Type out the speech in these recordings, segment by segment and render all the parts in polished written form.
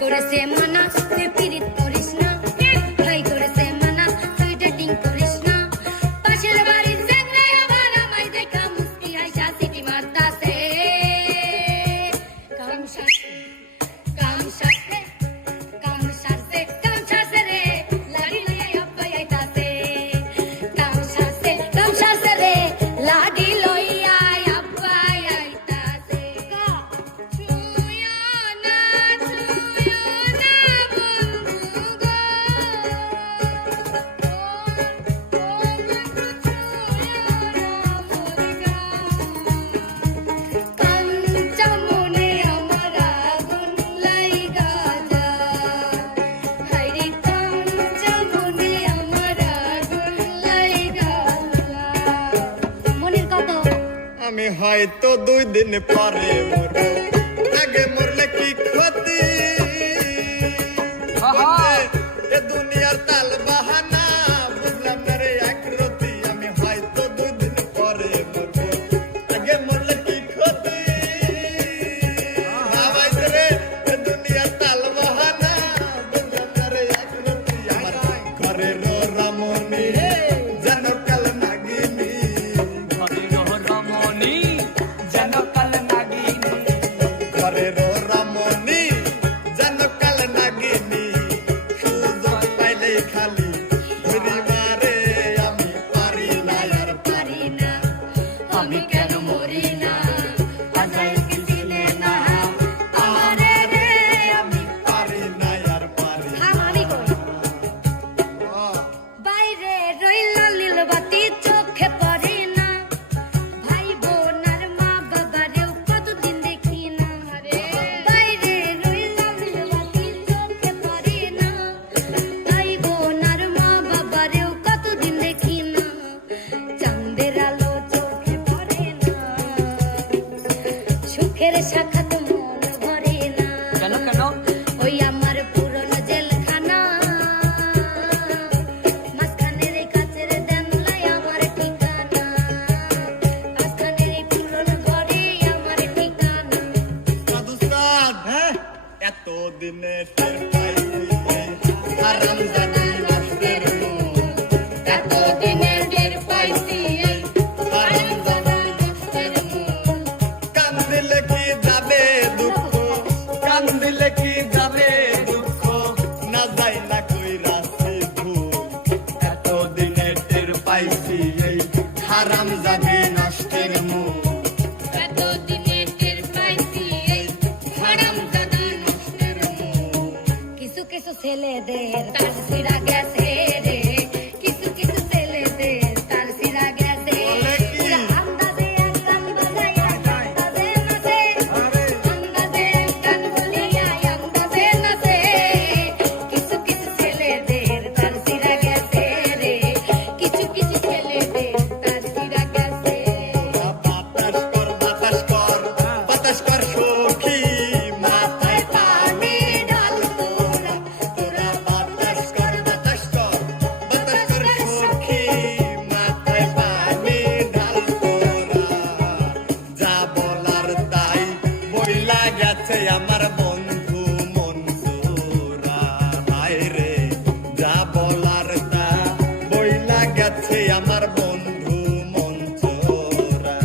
করেছে মানা তুই পিরিত করিস না, ভাই করেছে মানা তুই ডেটিং করিস না। পাশের বাড়ির চ্যাংড়া আবার আমায় দেখা মুস্কি হাসা সিটি মারতাছে। কাম সারছে কাম সারছে কাম সারছে কাম সারছে রে লাড়ি লইয়া আব্বাই আইতাছে। কাম সারছে রে লাড়ি লইয়া আব্বাই আইতাছে। ছুঁয়ো না বন্ধু গো, কাঞ্চা মনে আমার আগুন লাইগা যায়, হায়রে কাঞ্চা মনে আমার আগুন লাইগা যায়। মনের কত আমি হয়তো 2 দিন পরে মরবো, আগে মরলে কি ক্ষতি? এ দুনিয়ার তাল বাহানা বুঝলাম না রে একরতি। আমি হয়তো 2 দিন পরে মরবো, আগে মরলে কি ক্ষতি? ভাবাইছে রে এ দুনিয়ার তাল বাহানা বুঝলাম না রে একরতি। আমার ঘরের রমণী যেন কাল নাগিনী, ঘরের রমণী যেন কাল নাগিনী। সুযোগ পাইলেই খালি ধরি মারে, আমি পারি না আর পারি না, আমি কেন মরি না, আজরাইলকে চিনে না আমারে রে, আমি পারি না আর পারি না। আমি কই বাইরে রইল নীলবাতি চোখে পড়ে না, ভাই বোন আর মা বাবারেও কতদিন দেখি না। বাইরে রইল নীলবাতি চোখে পড়ে না, ভাই বোন আর মা বাবারেও কতদিন দেখি না। চাঁদের আলো চোখে পড়ে না, সুখের সাক্ষাৎ মন ভরে না। ওই আমার পুরনো জেলখানা, মাঝখানের এই কাচের জানলায় আমার ঠিকানা, মাঝখানের এই পুরনো ঘরে আমার ঠিকানা। সাধুস্তাদ এত দিনে টের পাইছি হারামজাদি নষ্টের মুখ, এত দিনের টের পাইছি এই হারামজাদা নষ্টের মুখ। কান্দিলে কি যাবে দুঃখ, কান্দিলে কি যাবে দুঃখ, না যাই না কই রাশি ভুল। এত দিনে টের পাইছি এই হারামজাদি নষ্টের মুখ। এত দিনের টের পাইছি এই হারামজাদা নষ্টের মুখ। কিছু কিছু ছেলেদের তার সিরা গেছে রে, কিছু কিছু ছেলেদের তার সিরা গেছে। বলে কি? ওরা আন্দাজে এক গান বাজাইয়া আন্দাজে নাচে, আন্দাজে এক গান বলিয়া আন্দাজে নাচে। কিছু কিছু ছেলেদের তার সিরা গেছে রে, কিছু কিছু ছেলেদের তার সিরা গেছে। বাতাস কর বাতাস কর বাতাস কর সখী, মাথায় পানি ডাল তোরা তোরা বাতাস কর বাতাস কর বাতাস কর সখী, মাথায় পানি ঢাল তোরা। যা বলার তাই বইলা গেছে আমার বন্ধু মনসুরা, হায় রে যা বলার তা বইলা গেছে আমার বন্ধু মনসুরা।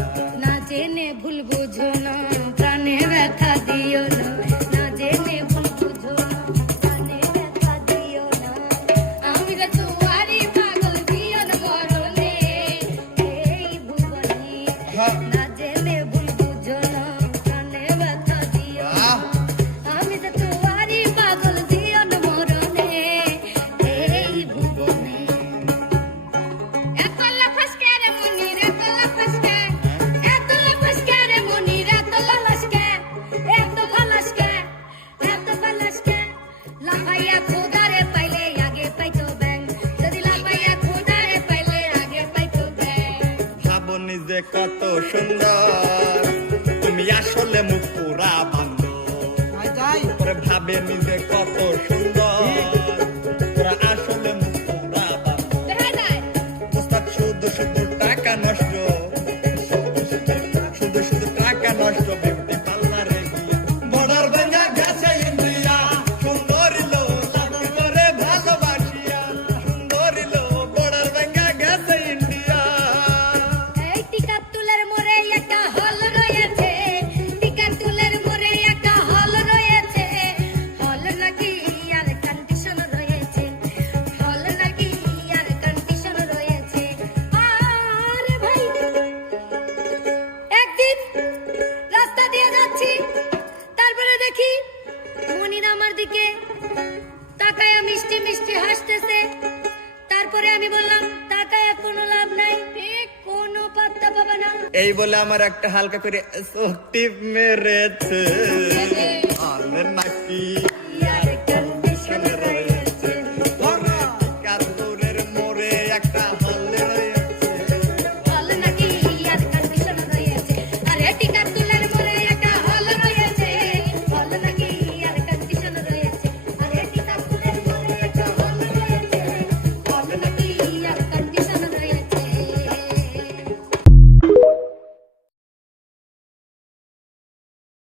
না জেনে ভুল বুঝো না, প্রাণে ব্যথা দিও না, না জেনে ভুল বুঝো না, প্রাণে ব্যথা দিও না। আমি যে তোমারই পাগল জীবন মরণে এই ভুবনে, না জেনে ভুল বুঝো না, প্রাণে ব্যথা দিও না। আমি যে তোমারই পাগল জীবন মরণে এই ভুবনে। এত লাফাসকে রে মনির, এত লাফাসকে, এত লাফাসকে রে মনির, এত লালাসকে, এত ফালাসকে, এত ফালাসকে। লাফাইয়া খোদারে পাইলে আগে পাইতো ব্যাং, যদি লাফাইয়া খোদারে পাইলে আগে পাইতো ব্যাং। ভাবো নিজে কত সুন্দর, তুমি আসলে মুখ পুরা বান্ধব। ওরে ভাবে নিজে কত সুন্দর, তোরা আসলে মুখ পুরা বান্ধব। বেড়াই যায় ওস্তাদ শুধু শুধু টাকা নষ্ট, শুধু শুধু টাকা নষ্ট বিউটি পার্লারে গিয়া। বর্ডার ভেঙে গেছে ইন্ডিয়া, দিকে তাকায়া মিষ্টি মিষ্টি হাসতেছে। তারপরে আমি বললাম তাকায়া কোনো লাভ নাই, কোনো পাত্তা পাবা না। এই বলে আমার একটা হালকা করে চোখ টিপ মেরেছে। আমি নাকি